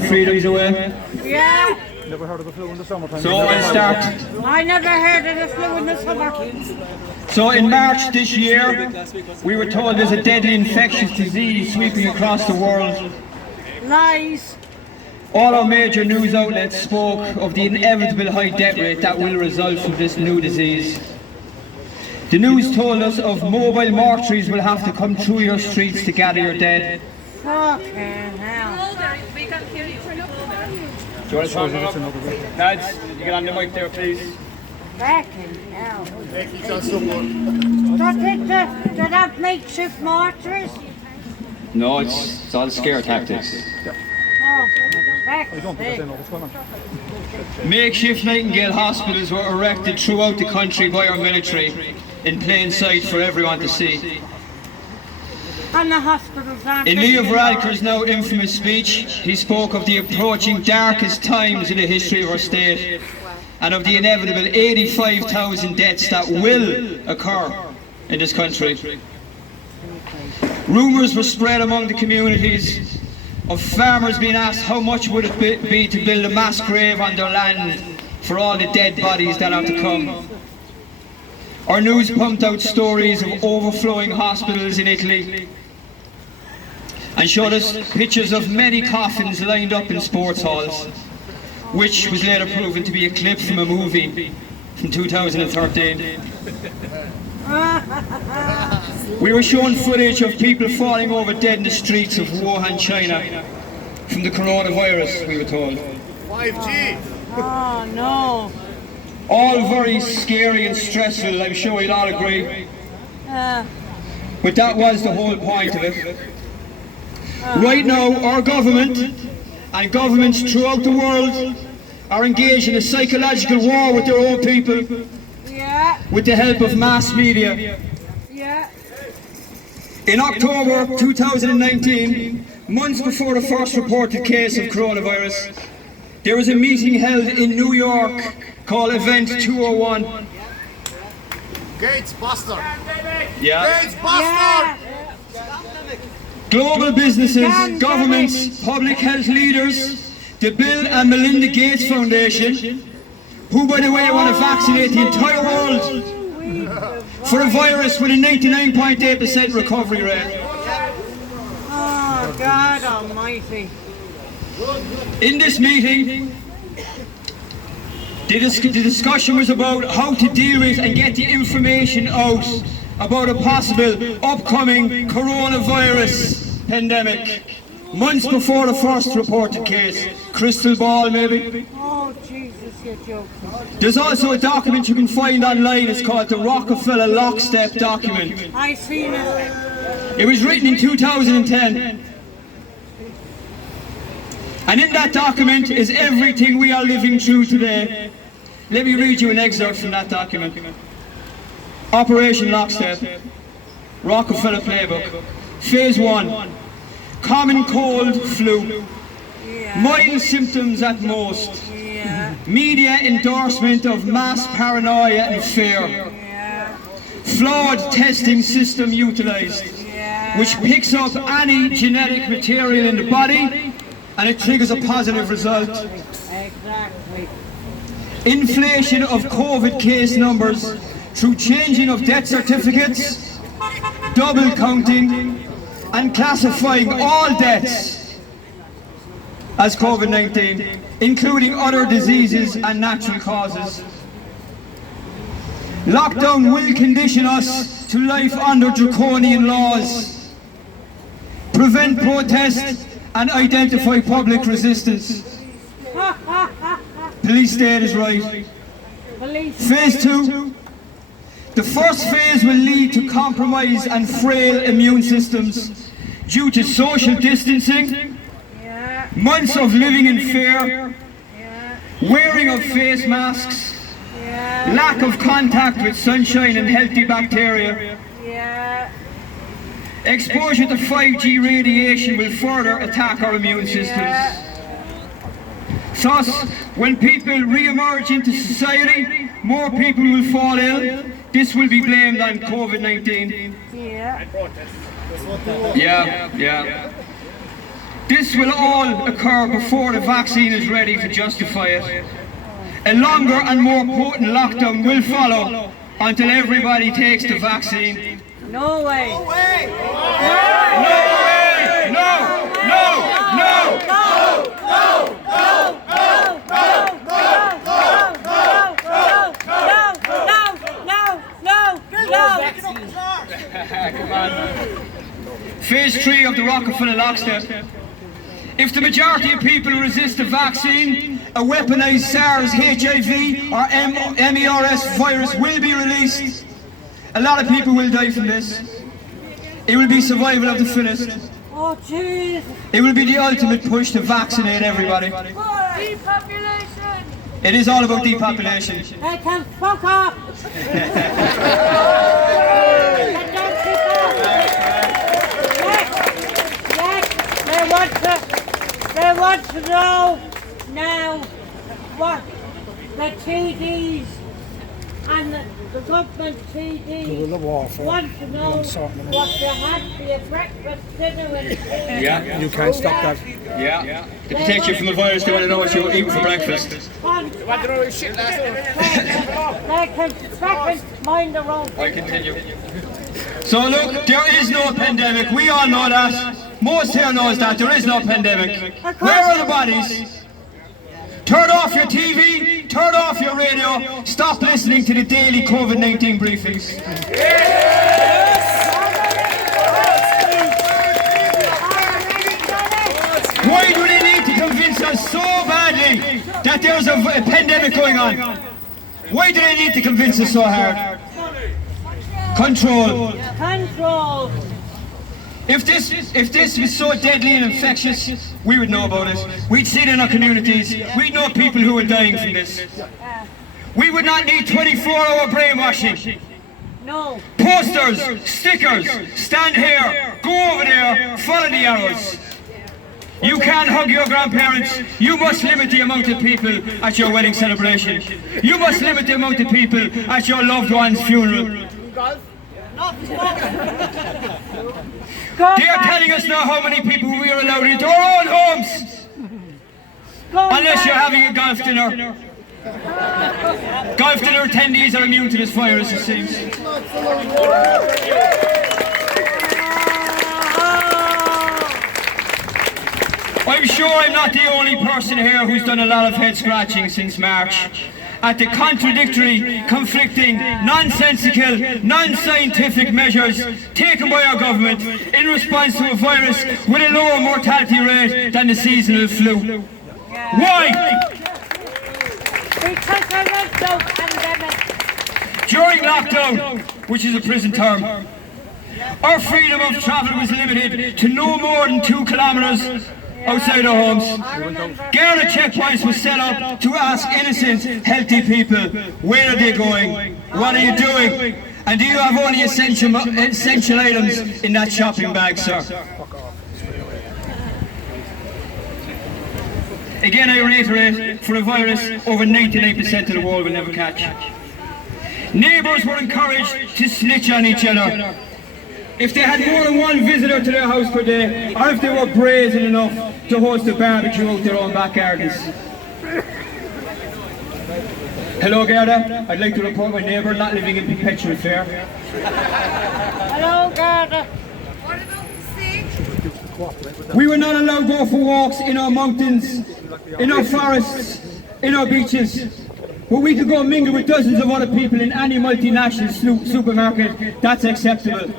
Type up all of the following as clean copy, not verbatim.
Freedoms away. Yeah. Never heard of the flu in the summertime. So we'll start. I never heard of the flu in the summer. So in March this year, we were told there's a deadly infectious disease sweeping across the world. Lies. All our major news outlets spoke of the inevitable high death rate that will result from this new disease. The news told us of mobile mortuaries will have to come through your streets to gather your dead. Fucking hell. We can hear you. Do you want to turn it up? Lads, you get on the mic there, please. Fucking hell. Do they have makeshift mortuaries? No, it's all scare tactics. Oh, I don't think fuck's they know what's going on. Makeshift Nightingale hospitals were erected throughout the country by our military in plain sight for everyone to see. And the hospitals aren't. In Leo Varadkar's now infamous speech, he spoke of the approaching darkest times in the history of our state and of the inevitable 85,000 deaths that will occur in this country. Rumours were spread among the communities of farmers being asked how much would it be to build a mass grave on their land for all the dead bodies that are to come. Our news pumped out stories of overflowing hospitals in Italy and showed us pictures of many coffins lined up in sports halls, which was later proven to be a clip from a movie from 2013. We were shown footage of people falling over dead in the streets of Wuhan, China, from the coronavirus, we were told. 5G! Oh, no. All very scary and stressful, I'm sure you'll all agree. But that was the whole point of it. Right now, our government and governments throughout the world are engaged in a psychological war with their own people Yeah. with the help of mass media. Yeah. In October 2019, months before the first reported case of coronavirus, there was a meeting held in New York called Event 201. Gates Buster! Yeah. Gates Buster! Global businesses, governments, public health leaders, the Bill and Melinda Gates Foundation, who by the way want to vaccinate the entire world for a virus with a 99.8% recovery rate. Oh, God almighty. In this meeting, the discussion was about how to deal with and get the information out about a possible upcoming coronavirus pandemic, months before the first reported case. Crystal ball, maybe? Oh, Jesus, you're joking. There's also a document you can find online. It's called the Rockefeller Lockstep document. I seen it. It was written in 2010. And in that document is everything we are living through today. Let me read you an excerpt from that document. Operation Lockstep, Rockefeller Playbook. Phase 1, common cold, flu. Yeah. Mild symptoms at most. Yeah. Media endorsement of mass paranoia and fear. Yeah. Flawed testing system utilised, Yeah. which picks up any genetic material in the body and it triggers a positive result. Exactly. Inflation of COVID case numbers through changing of death certificates, double counting, and classifying all deaths as COVID-19, including other diseases and natural causes. Lockdown will condition us to life under draconian laws, prevent protest and identify public resistance. Police state is right. Police. Phase 2. The first phase will lead to compromise and frail immune systems due to social distancing, Yeah. months of living in fear, Yeah. wearing of face masks, Yeah. lack of contact with sunshine and healthy bacteria. Yeah. Exposure to 5G radiation will further attack our immune systems. Thus, when people re-emerge into society, more people will fall ill. This will be blamed on COVID-19. Yeah. Yeah. This will all occur before the vaccine is ready to justify it. A longer and more potent lockdown will follow until everybody takes the vaccine. No way. No way! No! Phase 3 of the Rockefeller lockstep. If the majority of people resist the vaccine, a weaponized SARS, HIV or MERS virus will be released. A lot of people will die from this. It will be survival of the fittest. Oh, jeez. It will be the ultimate push to vaccinate everybody. Depopulation. It is all about depopulation. They can fuck off. They don't pick up. Yes, they want to know now what the TDs and the government TDs want to know what you had for your breakfast, dinner and tea. Yeah. You can't stop that. Yeah. To protect you from the virus, they want to know what you're eating for breakfast. They can fucking mind their own. I continue. So look, there is no pandemic. We all know that. Most here knows that there is no pandemic. Where are the bodies? Turn off your TV, turn off your radio, stop listening to the daily COVID-19 briefings. Why do they need to convince us so badly that there's a pandemic going on? Why do they need to convince us so hard? Control. Control. If this was so deadly and infectious, we would know about it. We'd see it in our communities. We'd know people who are dying from this. We would not need 24-hour brainwashing. No. Posters, stickers, stand here, go over there, follow the arrows. You can't hug your grandparents. You must limit the amount of people at your wedding celebration. You must limit the amount of people at your loved one's funeral. They are telling us now how many people we are allowed into our own homes. Unless you're having a golf dinner. Golf dinner attendees are immune to this virus, it seems. I'm sure I'm not the only person here who's done a lot of head scratching since March at the contradictory, conflicting, nonsensical, non-scientific measures taken by our government in response to a virus with a lower mortality rate than the seasonal flu. Why? Because there is no pandemic. During lockdown, which is a prison term, our freedom of travel was limited to no more than 2 kilometres outside our homes. Garda checkpoints were set up to ask innocent, healthy people, where are they going? What are you doing? And do you have only essential items in that shopping bag, sir? Again, I reiterate, for a virus, over 99% of the world will never catch. Neighbours were encouraged to snitch on each other. If they had more than one visitor to their house per day, or if they were brazen enough to host a barbecue out their own back gardens. Hello, Garda. I'd like to report my neighbour not living in perpetual fear. Hello, Garda. We were not allowed to go for walks in our mountains, in our forests, in our beaches. But we could go mingle with dozens of other people in any multinational supermarket. That's acceptable.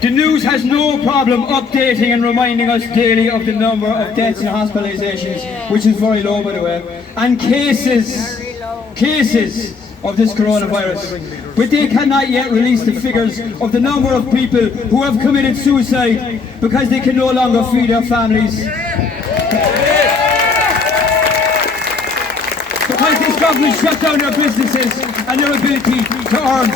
The news has no problem updating and reminding us daily of the number of deaths and hospitalizations, which is very low, by the way, and cases of this coronavirus. But they cannot yet release the figures of the number of people who have committed suicide because they can no longer feed their families. Because this government shut down their businesses and their ability to earn.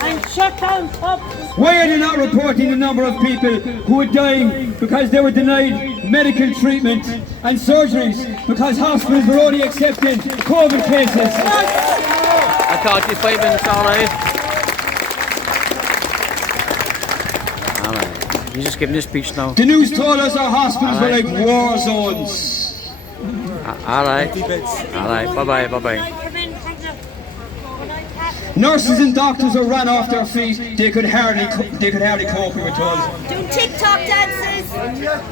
And shut down pubs. Why are they not reporting the number of people who are dying because they were denied medical treatment and surgeries because hospitals were only accepting COVID cases? I thought you 5 minutes, alright. Alright, you just giving this speech now. The news told us our hospitals were like war zones. Alright, alright, bye-bye, bye-bye. Nurses and doctors were ran off their feet. They could hardly cope, we were told. Doing TikTok dances.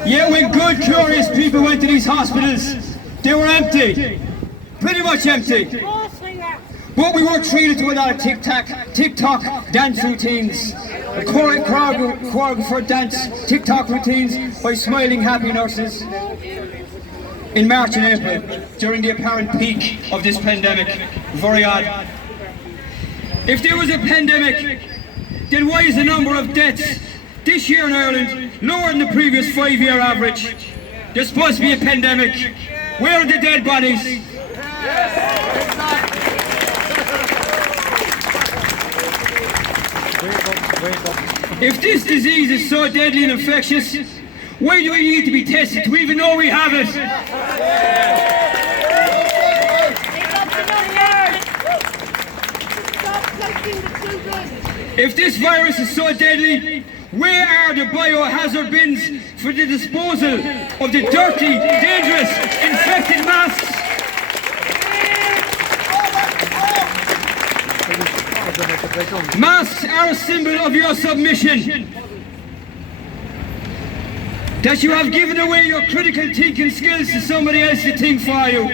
Yeah, when good, curious people went to these hospitals, they were empty. Pretty much empty. But we were treated to a lot of TikTok dance routines. A choreographer dance TikTok routines by smiling, happy nurses. In March and April, during the apparent peak of this pandemic. Very odd. If there was a pandemic, then why is the number of deaths this year in Ireland lower than the previous 5-year average? There's supposed to be a pandemic. Where are the dead bodies? If this disease is so deadly and infectious, why do we need to be tested to even know we have it? If this virus is so deadly, where are the biohazard bins for the disposal of the dirty, dangerous, infected masks? Masks are a symbol of your submission. That you have given away your critical thinking skills to somebody else to think for you.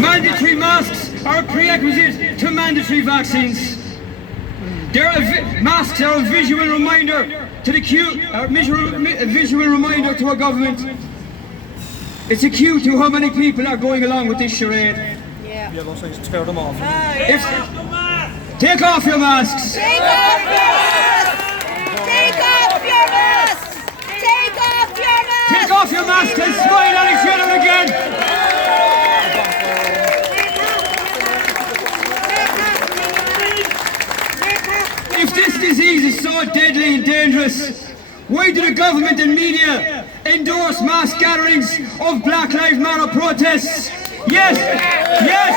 Mandatory masks are a prerequisite to mandatory vaccines. Masks are a visual reminder to the a visual reminder to our government. It's a cue to how many people are going along with this charade. Yeah. Tear them off. Take off your masks. Take off your masks. Take off your masks. Take off your masks. Take off your masks and smile at each other again. If this disease is so deadly and dangerous, why do the government and media endorse mass gatherings of Black Lives Matter protests? Yes, yes.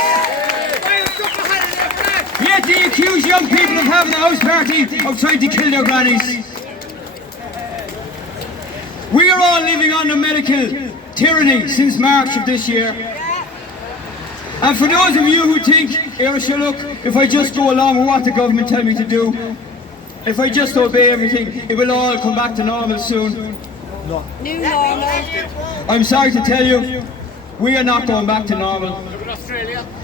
Yet they accuse young people of having a house party of trying to kill their grannies. We are all living under medical tyranny since March of this year. And for those of you who think, Irish, look, if I just go along with what the government tell me to do, if I just obey everything, it will all come back to normal soon. New normal. I'm sorry to tell you, we are not going back to normal.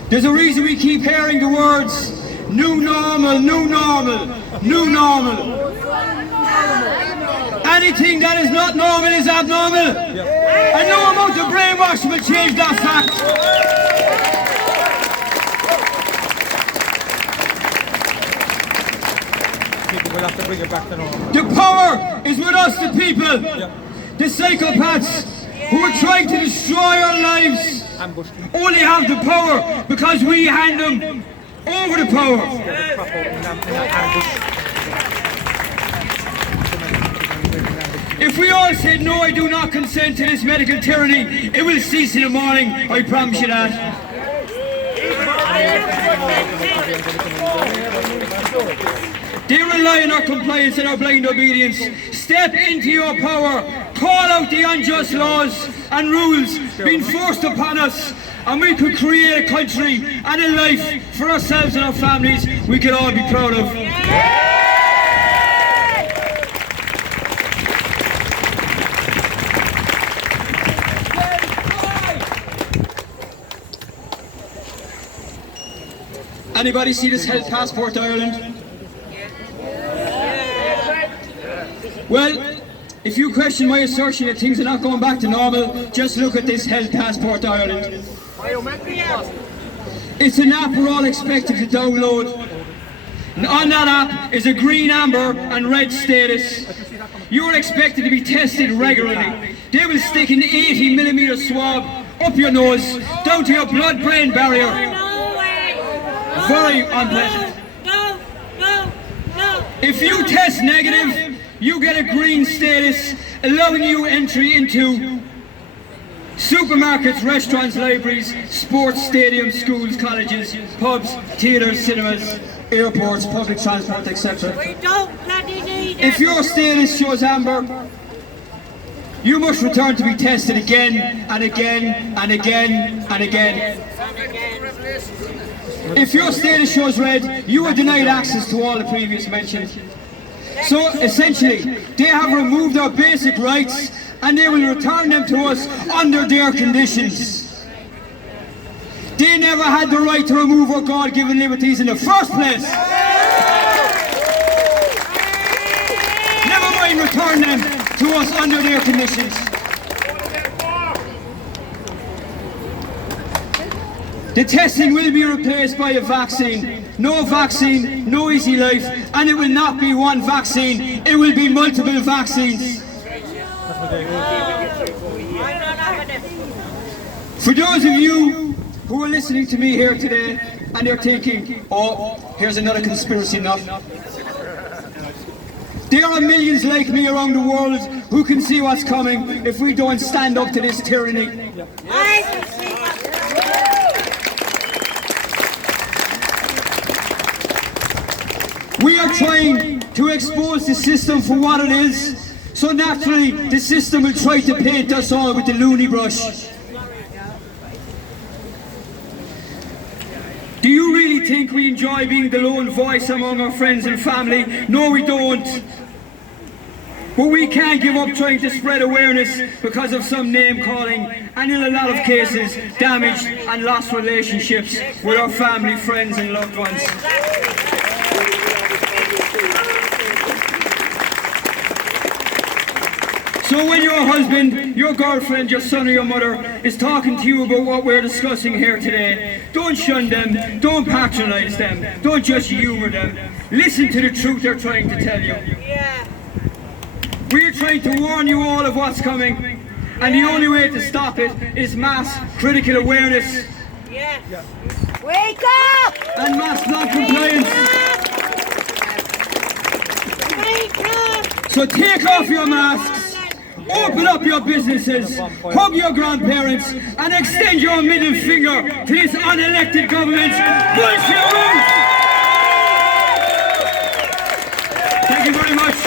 There's a reason we keep hearing the words, new normal, new normal, new normal. Anything that is not normal is abnormal. And no amount of brainwashing will change that fact. We'll have to bring it back to normal. The power is with us, the people. The psychopaths who are trying to destroy our lives only have the power because we hand them over the power. If we all said, no, I do not consent to this medical tyranny, it will cease in the morning, I promise you that. They rely on our compliance and our blind obedience. Step into your power. Call out the unjust laws and rules being forced upon us, and we could create a country and a life for ourselves and our families we could all be proud of. Anybody see this health passport to Ireland? Well, if you question my assertion that things are not going back to normal, just look at this health passport to Ireland. It's an app we're all expected to download. And on that app is a green, amber and red status. You are expected to be tested regularly. They will stick an 80mm swab up your nose, down to your blood-brain barrier. No way. No Very way. unpleasant. No, no, no. If you test negative, you get a green status, allowing you entry into supermarkets, restaurants, libraries, sports stadiums, schools, colleges, pubs, theatres, cinemas, airports, public transport, etc. We don't bloody need it. If your status shows amber, you must return to be tested again and again and again and again. If your status shows red, you are denied access to all the previous mentioned. So essentially, they have removed our basic rights and they will return them to us under their conditions. They never had the right to remove our God-given liberties in the first place. Never mind return them to us under their conditions. The testing will be replaced by a vaccine. No vaccine, no easy life, and it will not be one vaccine, it will be multiple vaccines. For those of you who are listening to me here today and they're thinking, oh, here's another conspiracy nut. There are millions like me around the world who can see what's coming if we don't stand up to this tyranny. I can see what's We are trying to expose the system for what it is, so naturally the system will try to paint us all with the loony brush. Do you really think we enjoy being the lone voice among our friends and family? No, we don't. But we can't give up trying to spread awareness because of some name calling, and in a lot of cases, damaged and lost relationships with our family, friends and loved ones. So when your husband, your girlfriend, your son or your mother is talking to you about what we're discussing here today, don't shun them, don't patronise them, don't just humour them. Listen to the truth they're trying to tell you. Yeah. We're trying to warn you all of what's coming, and the only way to stop it is mass critical awareness Yes. Wake up! and mass non-compliance. Wake up! So take off your masks, open up your businesses, hug your grandparents, and extend your middle finger to this unelected government. Bullshit! Thank you very much.